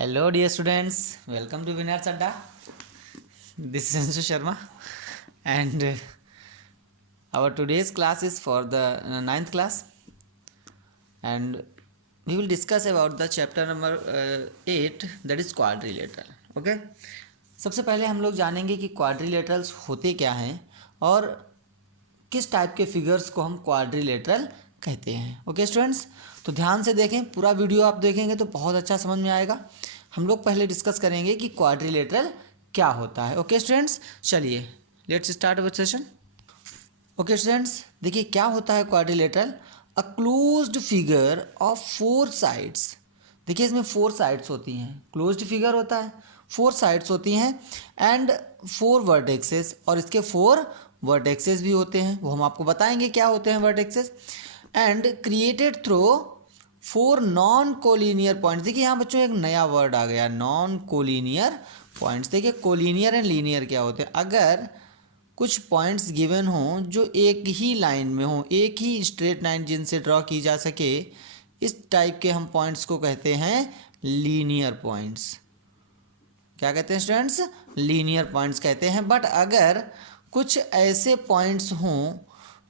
Hello, dear students. Welcome to Vinayard Sadda. This is Anshu Sharma, and our today's class is for the ninth class, and we will discuss about the chapter number 8, that is quadrilateral. Okay. सबसे पहले हम लोग जानेंगे कि quadrilaterals होते क्या हैं और किस टाइप के फिगर्स को हम क्वाड्रिलेटरल कहते हैं। ओके स्टूडेंट्स, तो ध्यान से देखें, पूरा वीडियो आप देखेंगे तो बहुत अच्छा समझ में आएगा। हम लोग पहले डिस्कस करेंगे कि क्वाड्रिलेटरल क्या होता है। ओके स्टूडेंट्स, चलिए let's start our session. Okay students, देखिए क्या होता है quadrilateral. A closed figure of 4 sides. देखिए इसमें 4 साइड्स होती हैं, क्लोज्ड फिगर होता है, 4 साइड्स होती हैं एंड 4 वर्टेक्सेस, और इसके 4 वर्टेक्सेस भी होते हैं, वो हम आपको बताएंगे क्या होते हैं vertexes. And created through 4 non collinear points. देखिए यहाँ बच्चों एक नया वर्ड आ गया, नॉन कोलिनियर पॉइंट्स। देखिए कोलिनियर एंड लीनियर क्या होते हैं। अगर कुछ पॉइंट्स गिवन हों जो एक ही लाइन में हों, एक ही स्ट्रेट लाइन जिनसे ड्रॉ की जा सके, इस टाइप के हम पॉइंट्स को कहते हैं लीनियर पॉइंट्स। क्या कहते हैं स्टूडेंट्स? लीनियर पॉइंट्स कहते हैं। बट अगर कुछ ऐसे पॉइंट्स हों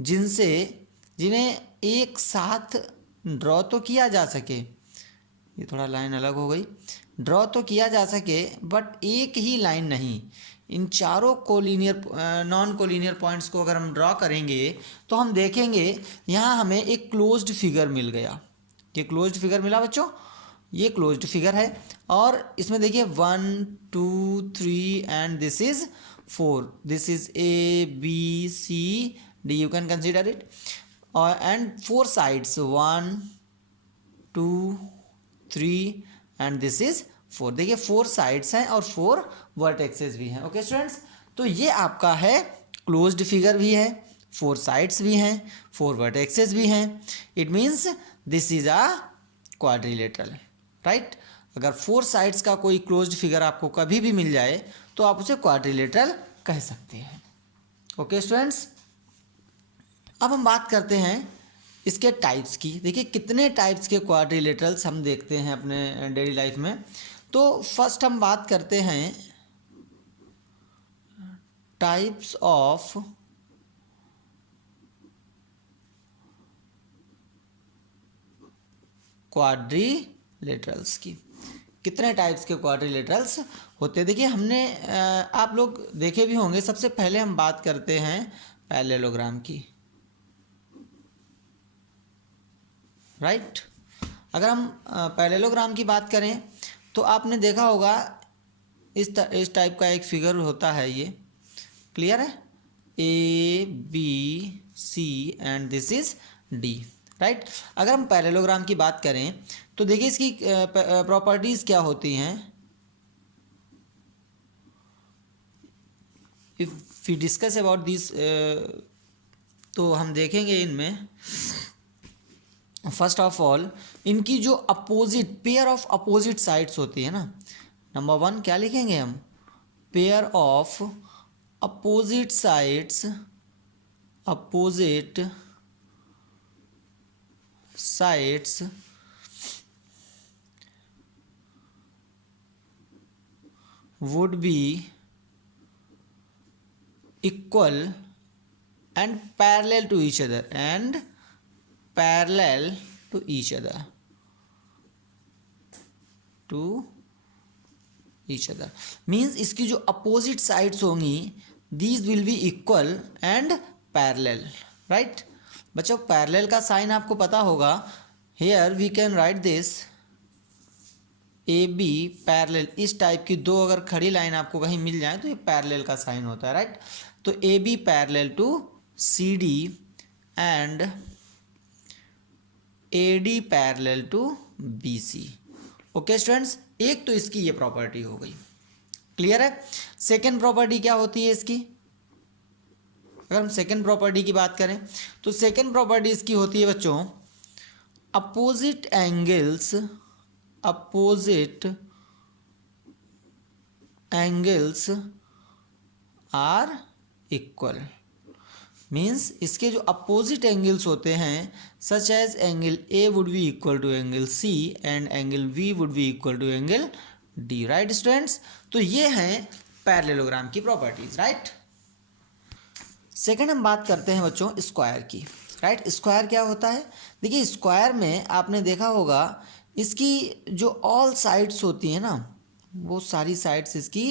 जिन्हें एक साथ ड्रॉ तो किया जा सके, ये थोड़ा लाइन अलग हो गई, ड्रॉ तो किया जा सके बट एक ही लाइन नहीं, इन चारों कोलिनियर नॉन कोलिनियर पॉइंट्स को अगर हम ड्रॉ करेंगे तो हम देखेंगे यहाँ हमें एक क्लोज्ड फिगर मिल गया। ये क्लोज्ड फिगर मिला बच्चों, ये क्लोज्ड फिगर है। और इसमें देखिए 1 2 3 and this is 4, this is ABCD, you can consider it. और and 4 sides 1 2 3 and this is 4। देखिए 4 साइड्स हैं और 4 वर्टेक्सेस भी हैं। ओके स्टूडेंट्स, तो ये आपका है क्लोज्ड फिगर भी है, 4 साइड्स भी हैं, 4 वर्टेक्सेस भी हैं। It means this is a quadrilateral, right. अगर 4 साइड्स का कोई क्लोज्ड फिगर आपको कभी भी मिल जाए तो आप उसे क्वाड्रिलेटरल कह सकते हैं। ओके स्टूडेंट्स, अब हम बात करते हैं इसके टाइप्स की। देखिए कितने टाइप्स के क्वाड्रिलेटरल्स हम देखते हैं अपने डेली लाइफ में। तो फर्स्ट हम बात करते हैं टाइप्स ऑफ क्वाड्रिलेटरल्स की। कितने टाइप्स के क्वाड्रिलेटरल्स होते हैं। देखिए हमने आप लोग देखे भी होंगे। सबसे पहले हम बात करते हैं पैरेललोग्राम की, राइट। अगर हम पैरेललोग्राम की बात करें तो आपने देखा होगा इस टाइप का एक फिगर होता है, ये क्लियर है, ABC and this is D, right. अगर हम पैरेललोग्राम की बात करें तो देखिए इसकी प्रॉपर्टीज क्या होती हैं। If we discuss about this, तो हम देखेंगे इनमें फर्स्ट ऑफ ऑल इनकी जो opposite pair of opposite sides होती है ना। नंबर 1 क्या लिखेंगे हम, pair of opposite sides, opposite sides would be equal and parallel to each other, and parallel to each other, to each other means इसकी जो अपोजिट साइड्स होंगी these will be equal and parallel, right। बच्चों parallel का sign आपको पता होगा। here we can write this AB parallel. इस type की 2 अगर खड़ी लाइन आपको कहीं मिल जाए तो ये पैरेलल का साइन होता है, राइट। तो AB parallel to CD and AD parallel to BC। Okay students, एक तो इसकी ये प्रॉपर्टी हो गई, क्लियर है। सेकेंड प्रॉपर्टी क्या होती है इसकी। अगर हम सेकेंड प्रॉपर्टी की बात करें तो सेकेंड प्रॉपर्टी इसकी होती है बच्चों, opposite angles, opposite angles are equal. Means इसके जो अपोजिट एंगल्स होते हैं, such as angle A would be equal to angle C and angle V would be equal to angle D, right students. तो ये हैं पैरेललोग्राम की properties, right. Second हम बात करते हैं बच्चों स्क्वायर की, राइट। स्क्वायर क्या होता है? देखिए स्क्वायर में आपने देखा होगा इसकी जो ऑल साइड्स होती हैं ना, वो सारी साइड्स इसकी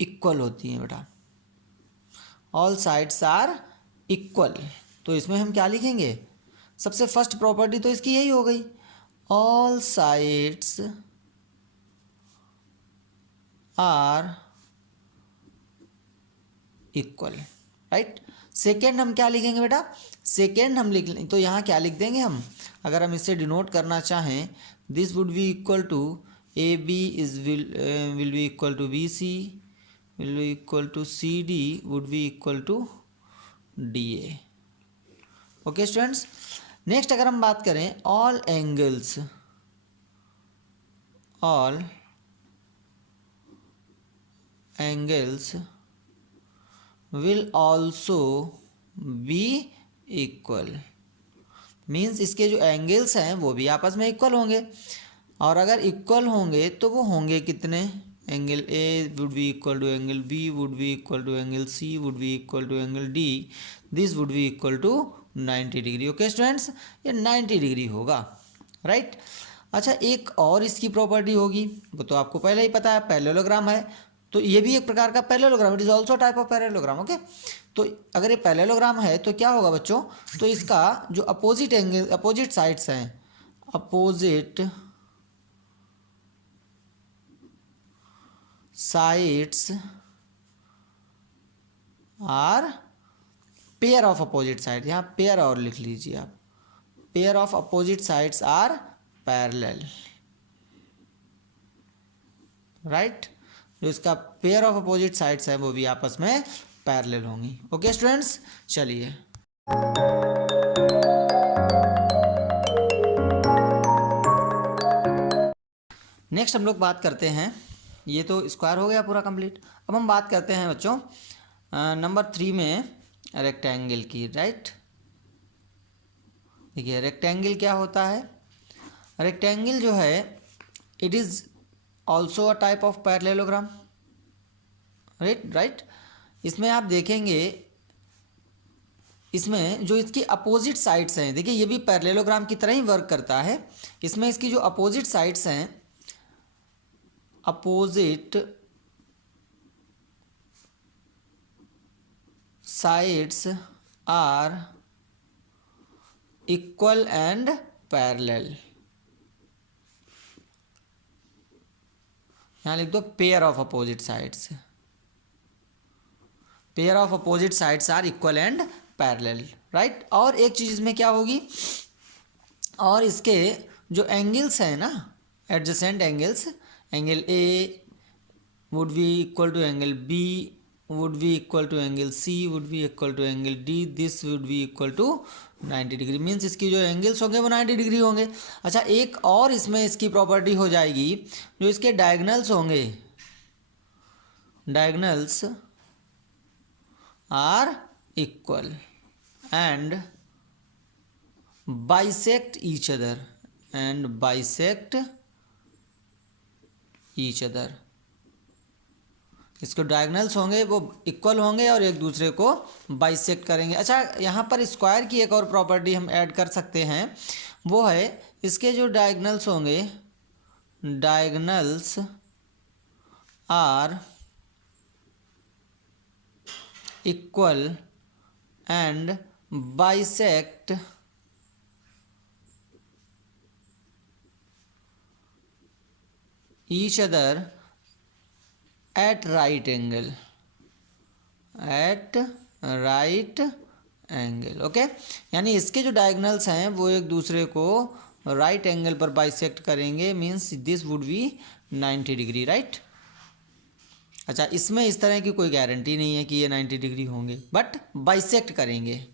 इक्वल होती हैं बेटा, ऑल साइड्स आर इक्वल। तो इसमें हम क्या लिखेंगे? सबसे फर्स्ट प्रॉपर्टी तो इसकी यही हो गई, all sides are equal, right. Second हम क्या लिखेंगे बेटा? सेकेंड हम लिख तो यहाँ क्या लिख देंगे हम, अगर हम इसे डिनोट करना चाहें, this would be equal to A B is will be equal to B C will be equal to C D would be equal to D A. Okay students. Next अगर हम बात करें all angles will also be equal, means इसके जो angles हैं वो भी आपस में इक्वल होंगे, और अगर इक्वल होंगे तो वो होंगे कितने? Angle A would be equal to angle B would be equal to angle C would be equal to angle D, this would be equal to 90 degree. Okay students, ये 90 डिग्री होगा, राइट। अच्छा एक और इसकी प्रॉपर्टी होगी, वो तो आपको पहले ही पता है, पैरेललोग्राम है, तो ये भी एक प्रकार का parallelogram, it is also type of parallelogram. Okay, तो अगर ये पैरेललोग्राम है तो क्या होगा बच्चों? तो इसका जो अपोजिट एंगल, अपोजिट साइड्स हैं, opposite sides are pair of opposite side, यहाँ पेयर और लिख लीजिए आप, pair of opposite sides are parallel, right. जो इसका पेयर ऑफ अपोजिट साइड्स है वो भी आपस में पैरेलल होंगी। ओके स्टूडेंट्स, चलिए नेक्स्ट हम लोग बात करते हैं, ये तो स्क्वायर हो गया पूरा कंप्लीट। अब हम बात करते हैं बच्चों नंबर 3 में रेक्टेंगल की, राइट। देखिए रेक्टेंगल क्या होता है? रेक्टेंगल जो है it is also a type of parallelogram, right. इसमें आप देखेंगे, इसमें जो इसकी अपोजिट साइड्स हैं, देखिए ये भी पैरेललोग्राम की तरह ही वर्क करता है। इसमें इसकी जो अपोजिट साइड्स हैं, opposite sides are equal and parallel, यहाँ लिख दो pair of opposite sides, pair of opposite sides are equal and parallel, right. और एक चीज़ में क्या होगी, और इसके जो एंगल्स हैं ना, adjacent angles, angle A would be equal to angle B would be equal to angle C would be equal to angle D, this would be equal to 90 degree, means इसकी जो एंगल्स होंगे वो 90 degree होंगे। अच्छा एक और इसमें इसकी प्रॉपर्टी हो जाएगी, जो इसके डायगनल्स होंगे, diagonals are equal and bisect each other, and bisect each other, इसको डायगनल्स होंगे वो इक्वल होंगे और एक दूसरे को बाइसेक्ट करेंगे। अच्छा यहाँ पर स्क्वायर की एक और प्रॉपर्टी हम ऐड कर सकते हैं, वो है इसके जो डायगनल्स होंगे, diagonals are equal and bisect each other at right angle, at right angle. Okay, यानी इसके जो डायगनल्स हैं वो एक दूसरे को राइट एंगल पर बाइसेक्ट करेंगे, means this would be 90 degree, right. अच्छा इसमें इस तरह की कोई गारंटी नहीं है कि ये 90 डिग्री होंगे, बट बाइसेक्ट करेंगे,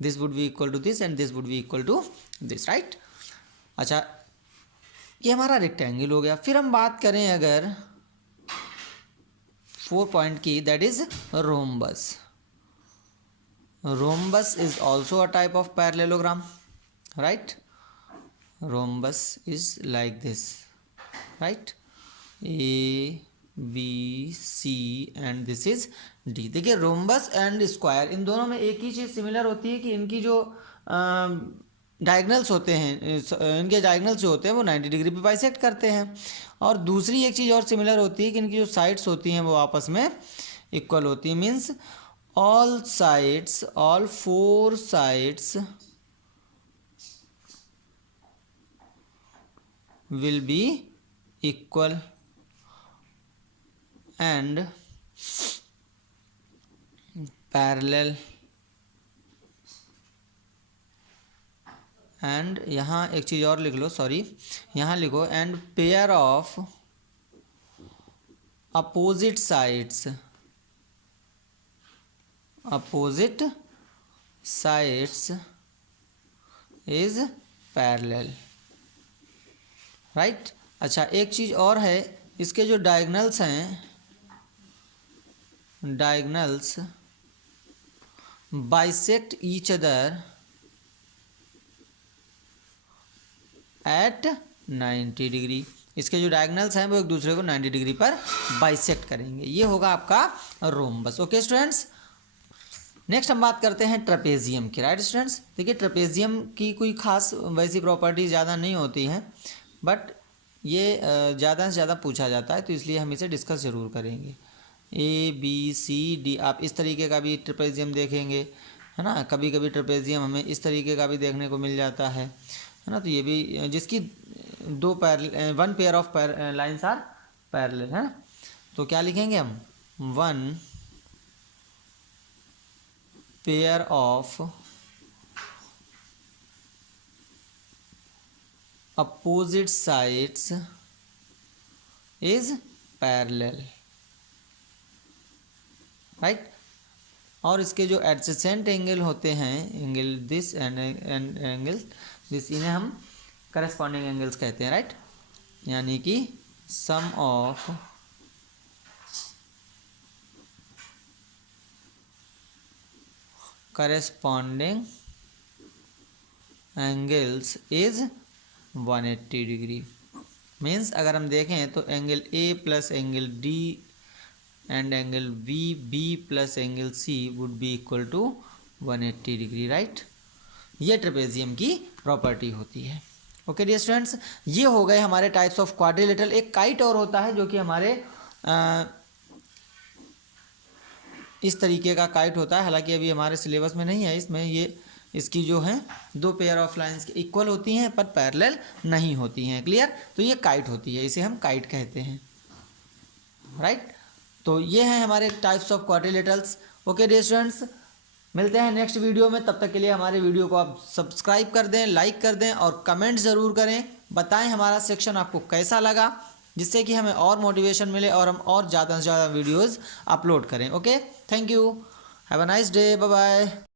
this would be equal to this and this would be equal to this, right. अच्छा ये हमारा रेक्टेंगल हो गया। फिर हम बात करें अगर 4 पॉइंट की, that is rhombus. Rhombus is also a type of parallelogram, right. Rhombus is like this, right. A B C and this is D. देखिए रोम्बस एंड स्क्वायर इन दोनों में एक ही चीज़ सिमिलर होती है कि इनकी जो डायगनल्स होते हैं, इनके डायगनल्स जो होते हैं वो 90 डिग्री पे बाइसेक्ट करते हैं। और दूसरी एक चीज़ और सिमिलर होती है कि इनकी जो साइड्स होती हैं वो आपस में इक्वल होती है। Means all sides, all 4 sides will be equal and parallel, and यहाँ एक चीज़ और लिख लो, सॉरी यहाँ लिखो and pair of opposite sides, opposite sides is parallel, right. अच्छा एक चीज़ और है, इसके जो डायगनल्स हैं, diagonals bisect each other eight 90 degree. इसके जो डायगनल्स हैं वो एक दूसरे को 90 डिग्री पर बाइसेक्ट करेंगे। ये होगा आपका रोम्बस। ओके स्टूडेंट्स, नेक्स्ट हम बात करते हैं ट्रेपेजियम की, राइट स्टूडेंट्स। देखिए ट्रेपेजियम की कोई खास वैसी प्रॉपर्टी ज़्यादा नहीं होती हैं, बट ये ज़्यादा से ज़्यादा पूछा जाता है, तो इसलिए हम इसे डिस्कस ज़रूर करेंगे। ए बी सी डी, आप इस तरीके का भी ट्रेपेजियम देखेंगे, है ना। कभी कभी ट्रेपेजियम हमें इस तरीके का भी देखने को मिल जाता है ना। तो ये भी जिसकी दो one pair of lines are parallel, है ना। तो क्या लिखेंगे हम, one pair of opposite sides is parallel, right. और इसके जो एडजेसेंट एंगल होते हैं, angle this and angle this, इन्हें हम करस्पॉन्डिंग एंगल्स कहते हैं, राइट। यानी कि sum of corresponding angles is 180 degree. Means अगर हम देखें तो angle A plus angle D and angle V B plus angle C would be equal to 180 degree, right. ये ट्रेपेजियम की प्रॉपर्टी होती है। ओके डियर स्टूडेंट्स, ये हो गए हमारे टाइप्स ऑफ क्वाड्रिलेटरल। एक काइट और होता है जो कि हमारे इस तरीके का काइट होता है, हालांकि अभी हमारे सिलेबस में नहीं है। इसमें ये इसकी जो है दो पेयर ऑफ लाइंस के इक्वल होती हैं पर पैरेलल नहीं होती हैं, क्लियर। तो ये काइट होती है, इसे हम काइट कहते हैं, राइट। तो ये हैं हमारे types of quadrilaterals. Okay dear students, मिलते हैं नेक्स्ट वीडियो में। तब तक के लिए हमारे वीडियो को आप सब्सक्राइब कर दें, लाइक कर दें और कमेंट ज़रूर करें। बताएं हमारा सेक्शन आपको कैसा लगा, जिससे कि हमें और मोटिवेशन मिले और हम और ज़्यादा से ज़्यादा वीडियोज़ अपलोड करें। Okay, thank you, have a nice day, bye bye.